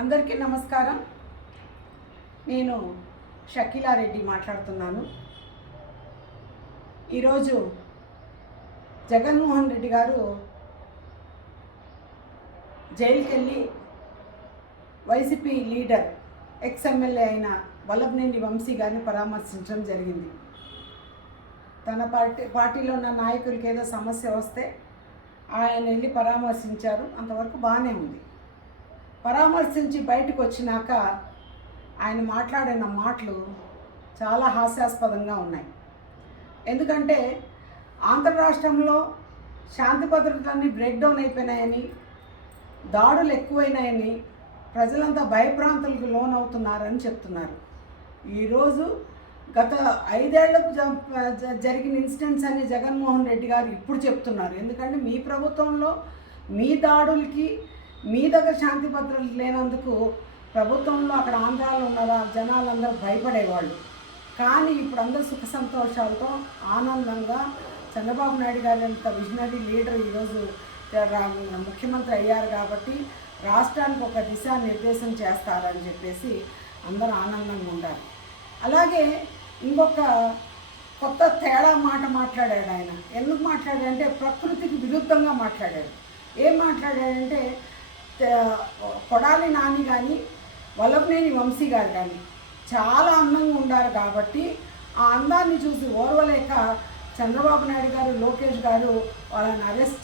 అందరికీ నమస్కారం. నేను షకీలారెడ్డి మాట్లాడుతున్నాను. ఈరోజు జగన్మోహన్ రెడ్డి గారు జైలుకి వెళ్ళి వైసీపీ లీడర్ ఎక్స్ఎమ్మెల్యే అయిన వల్లభనేని వంశీ గారిని పరామర్శించడం జరిగింది. తన పార్టీలో ఉన్న నాయకులకి ఏదో సమస్య వస్తే ఆయన వెళ్ళి పరామర్శించారు. అంతవరకు బాగానే ఉంది. పరామర్శించి బయటకు వచ్చినాక ఆయన మాట్లాడిన మాటలు చాలా హాస్యాస్పదంగా ఉన్నాయి. ఎందుకంటే ఆంధ్ర రాష్ట్రంలో శాంతి భద్రతలన్నీ బ్రేక్ డౌన్ అయిపోయినాయని, దాడులు ఎక్కువైనాయని, ప్రజలంతా భయభ్రాంతులకు లోనవుతున్నారని చెప్తున్నారు. ఈరోజు గత 5 ఏళ్లకు జరిగిన ఇన్సిడెంట్స్ అని జగన్మోహన్ రెడ్డి గారు ఇప్పుడు చెప్తున్నారు. ఎందుకంటే మీ ప్రభుత్వంలో మీ దాడులకి మీ దగ్గర శాంతి భద్రతలు లేనందుకు ప్రభుత్వంలో అక్కడ ఆంధ్రాలో ఉన్న జనాలందరూ భయపడేవాళ్ళు. కానీ ఇప్పుడు అందరూ సుఖ సంతోషాలతో ఆనందంగా చంద్రబాబు నాయుడు గారి అంత విజనరీ లీడర్ ఈరోజు ముఖ్యమంత్రి అయ్యారు కాబట్టి రాష్ట్రానికి ఒక దిశానిర్దేశం చేస్తారని చెప్పేసి అందరూ ఆనందంగా ఉండాలి. అలాగే ఇంకొక కొత్త తేడా మాట మాట్లాడాడు ఆయన. ఎందుకు మాట్లాడాడంటే ప్రకృతికి విరుద్ధంగా మాట్లాడాడు. ఏం మాట్లాడాడంటే కొడాలి నాని కానీ వల్లభనేని వంశీ గారు కానీ చాలా అందంగా ఉండారు కాబట్టి ఆ అందాన్ని చూసి ఓర్వలేక చంద్రబాబు నాయుడు గారు, లోకేష్ గారు వాళ్ళని అరెస్ట్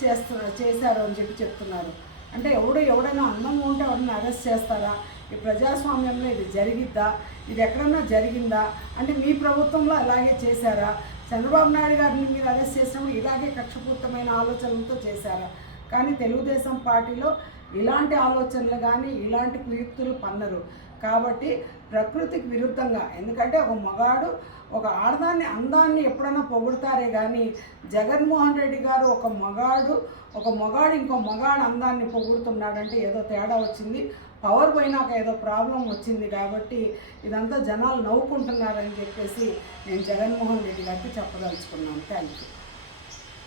చేశారు అని చెప్తున్నారు. అంటే ఎవడైనా అందంగా ఉంటే ఎవరైనా అరెస్ట్ చేస్తారా? ఈ ప్రజాస్వామ్యంలో ఇది జరిగిద్దా? ఇది ఎక్కడన్నా జరిగిందా? అంటే మీ ప్రభుత్వంలో అలాగే చేశారా? చంద్రబాబు నాయుడు గారిని మీరు అరెస్ట్ చేసినప్పుడు ఇలాగే కక్షపూరితమైన ఆలోచనలతో చేశారా? కానీ తెలుగుదేశం పార్టీలో ఇలాంటి ఆలోచనలు కానీ ఇలాంటి కుయుక్తులు పన్నరు. కాబట్టి ప్రకృతికి విరుద్ధంగా, ఎందుకంటే ఒక మగాడు ఒక ఆడదాన్ని అందాన్ని ఎప్పుడైనా పొగుడతారే కానీ జగన్మోహన్ రెడ్డి గారు ఒక మగాడు ఇంకో మగాడు అందాన్ని పొగుడుతున్నాడంటే ఏదో తేడా వచ్చింది. పవర్ పోయినాక ఏదో ప్రాబ్లం వచ్చింది కాబట్టి ఇదంతా జనాలు నవ్వుకుంటున్నారని చెప్పేసి నేను జగన్మోహన్ రెడ్డి గారికి చెప్పదలుచుకున్నాను. Thank you.